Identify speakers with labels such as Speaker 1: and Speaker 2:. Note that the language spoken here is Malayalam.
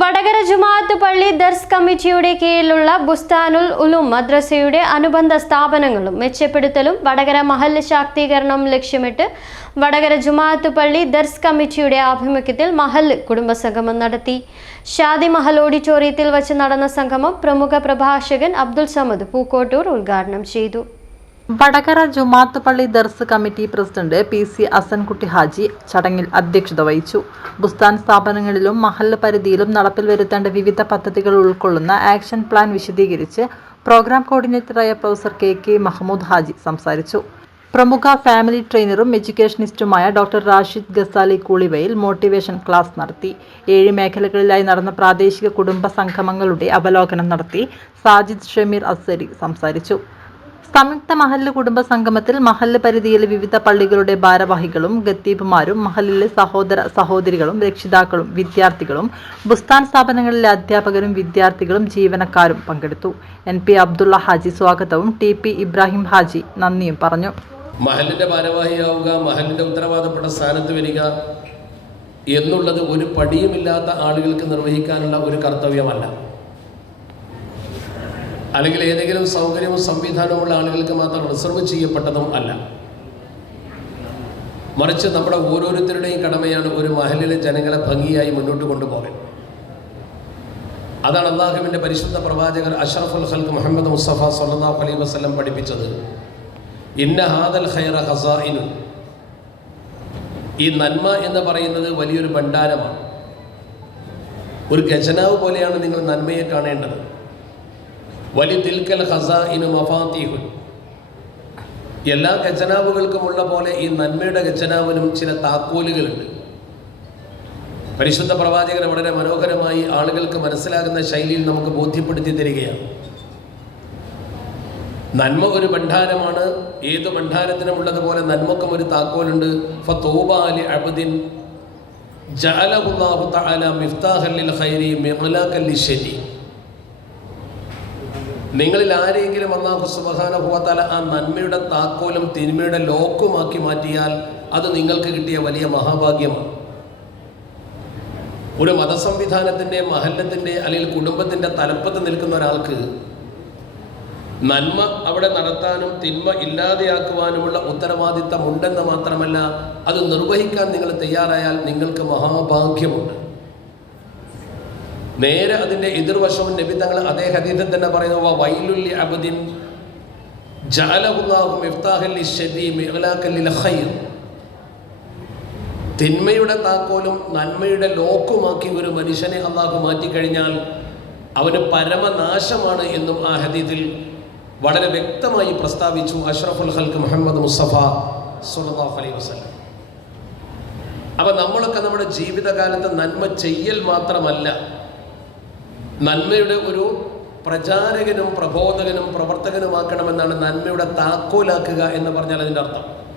Speaker 1: വടകര ജുമാഅത്ത് പള്ളി ദർസ് കമ്മിറ്റിയുടെ കീഴിലുള്ള ബുസ്താനുൽ ഉലും മദ്രസയുടെ അനുബന്ധ സ്ഥാപനങ്ങളും മെച്ചപ്പെടുത്തലും വടകര മഹല്ല് ശാക്തീകരണം ലക്ഷ്യമിട്ട് വടകര ജുമാഅത്ത് പള്ളി ദർസ് കമ്മിറ്റിയുടെ ആഭിമുഖ്യത്തിൽ മഹല്ല് കുടുംബസംഗമം നടത്തി. ഷാദി മഹൽ ഓഡിറ്റോറിയത്തിൽ വച്ച് നടന്ന സംഗമം പ്രമുഖ പ്രഭാഷകൻ അബ്ദുൾ സമദ് പൂക്കോട്ടൂർ ഉദ്ഘാടനം ചെയ്തു.
Speaker 2: വടകര ജുമാത്ത് പള്ളി ദർസ് committee president P C Asankutty Haji ചടങ്ങിൽ അധ്യക്ഷത വഹിച്ചു. ബുസ്താൻ സ്ഥാപനങ്ങളിലും മഹല്ല് പരിധിയിലും നടപ്പിൽ വരുത്തേണ്ട വിവിധ പദ്ധതികൾ ഉൾക്കൊള്ളുന്ന ആക്ഷൻ പ്ലാൻ വിശദീകരിച്ച് programme കോർഡിനേറ്ററായ professor K K Mahamood Haji സംസാരിച്ചു. പ്രമുഖ ഫാമിലി ട്രെയിനറും എഡ്യൂക്കേഷനിസ്റ്റുമായ ഡോക്ടർ റാഷിദ് ഗസാലി കൂളിവയിൽ മോട്ടിവേഷൻ ക്ലാസ് നടത്തി. ഏഴ് മേഖലകളിലായി നടന്ന പ്രാദേശിക കുടുംബ സംഗമങ്ങളുടെ അവലോകനം നടത്തി. സാജിദ് ഷമീർ അസരി സംസാരിച്ചു. സംയുക്ത മഹല്ല് കുടുംബ സംഗമത്തിൽ മഹല്ല് പരിധിയിലെ വിവിധ പള്ളികളുടെ ഭാരവാഹികളും ഖത്തീബുമാരും മഹലിലെ സഹോദര സഹോദരികളും രക്ഷിതാക്കളും വിദ്യാർത്ഥികളും ബുസ്താൻ സ്ഥാപനങ്ങളിലെ അധ്യാപകരും വിദ്യാർത്ഥികളും ജീവനക്കാരും പങ്കെടുത്തു. എൻ പി അബ്ദുള്ള ഹാജി സ്വാഗതവും ടി പി ഇബ്രാഹിം ഹാജി നന്ദിയും പറഞ്ഞു.
Speaker 3: മഹലിന്റെ ഭാരവാഹിയാവുക മഹലിന്റെ ഉത്തരവാദപ്പെട്ട സ്ഥാനത്ത് വരിക എന്നുള്ളത് ഒരു പടിയുമില്ലാത്ത ആളുകൾക്ക് നിർവഹിക്കാനുള്ള ഒരു കർത്തവ്യമല്ല. അല്ലെങ്കിൽ ഏതെങ്കിലും സൗകര്യവും സംവിധാനവുമുള്ള ആളുകൾക്ക് മാത്രം റിസർവ് ചെയ്യപ്പെട്ടതും അല്ല. മറിച്ച് നമ്മുടെ ഓരോരുത്തരുടെയും കടമയാണ് ഒരു മഹലിലെ ജനങ്ങളെ ഭംഗിയായി മുന്നോട്ട് കൊണ്ടുപോകാൻ അതാണ് അള്ളാഹുവിന്റെ പരിശുദ്ധ പ്രവാചകർ അഷറഫുൽ ഹൽക്ക് മുഹമ്മദ് മുസ്തഫ സല്ലാഹു അലൈ വസ്ലം പഠിപ്പിച്ചത് ഇന്ന ഹാദൽ ഖൈറ ഹസാഇനു ഈ നന്മ എന്ന് പറയുന്നത് വലിയൊരു ഭണ്ഡാരമാണ്. ഒരു ഖജനാവ് പോലെയാണ് നിങ്ങൾ നന്മയെ കാണേണ്ടത്. വലി തിൽക്കൽ ഹസാഇനു മഫാത്തിഹുൻ എല്ലാ ഖജനാവുകൾക്കുമുള്ള പോലെ ഈ നന്മയുടെ ഖജനാവിനും ചില താക്കോലുകളുണ്ട്. പരിശുദ്ധ പ്രവാചകൻ വളരെ മനോഹരമായി ആളുകൾക്ക് മനസ്സിലാകുന്ന ശൈലിയിൽ നമുക്ക് ബോധ്യപ്പെടുത്തി തരികയാണ്. നന്മ ഒരു ഭണ്ഡാരമാണ്. ഏത് ഭണ്ഡാരത്തിനും ഉള്ളതുപോലെ നന്മക്കും ഒരു താക്കോലുണ്ട്. അള്ളാഹു തആല ലിൽ ഖൈരി ലിശ്ശരി. നിങ്ങളിൽ ആരെങ്കിലും അള്ളാഹു തആല ആ നന്മയുടെ താക്കോലും തിന്മയുടെ ലോക്കുമാക്കി മാറ്റിയാൽ അത് നിങ്ങൾക്ക് കിട്ടിയ വലിയ മഹാഭാഗ്യമാണ്. ഒരു മതസംവിധാനത്തിന്റെ മഹല്ലത്തിന്റെ അല്ലെങ്കിൽ കുടുംബത്തിന്റെ തലപ്പത്ത് നിൽക്കുന്ന ഒരാൾക്ക് നന്മ അവിടെ നടത്താനും തിന്മ ഇല്ലാതെയാക്കുവാനുമുള്ള ഉത്തരവാദിത്തമുണ്ടെന്ന് മാത്രമല്ല അത് നിർവഹിക്കാൻ നിങ്ങൾ തയ്യാറായാൽ നിങ്ങൾക്ക് മഹാഭാഗ്യമുണ്ട്. നേരെ അതിന്റെ എതിർവശവും നബി തങ്ങൾ അതേ ഹദീഥിൽ തന്നെ പറയുന്നു വൈലുല്ലി അബദിൻ തിന്മയുടെ താക്കോലും നന്മയുടെ ലോക്കുമാക്കി ഒരു മനുഷ്യനെ അള്ളാഹു മാറ്റിക്കഴിഞ്ഞാൽ അവന് പരമനാശമാണ് എന്നും ആ ഹദീദിൽ വളരെ വ്യക്തമായി പ്രസ്താവിച്ചു അഷ്റഫുൽ ഹൽക്ക് മുഹമ്മദ് മുസ്തഫ സുല്ലാഹു അലൈഹി വസ്ലം അപ്പം നമ്മളൊക്കെ നമ്മുടെ ജീവിതകാലത്ത് നന്മ ചെയ്യൽ മാത്രമല്ല നന്മയുടെ ഒരു പ്രചാരകനും പ്രബോധകനും പ്രവർത്തകനുമാക്കണമെന്നാണ് നന്മയുടെ താക്കോലാക്കുക എന്ന് പറഞ്ഞാൽ അതിന്റെ അർത്ഥം.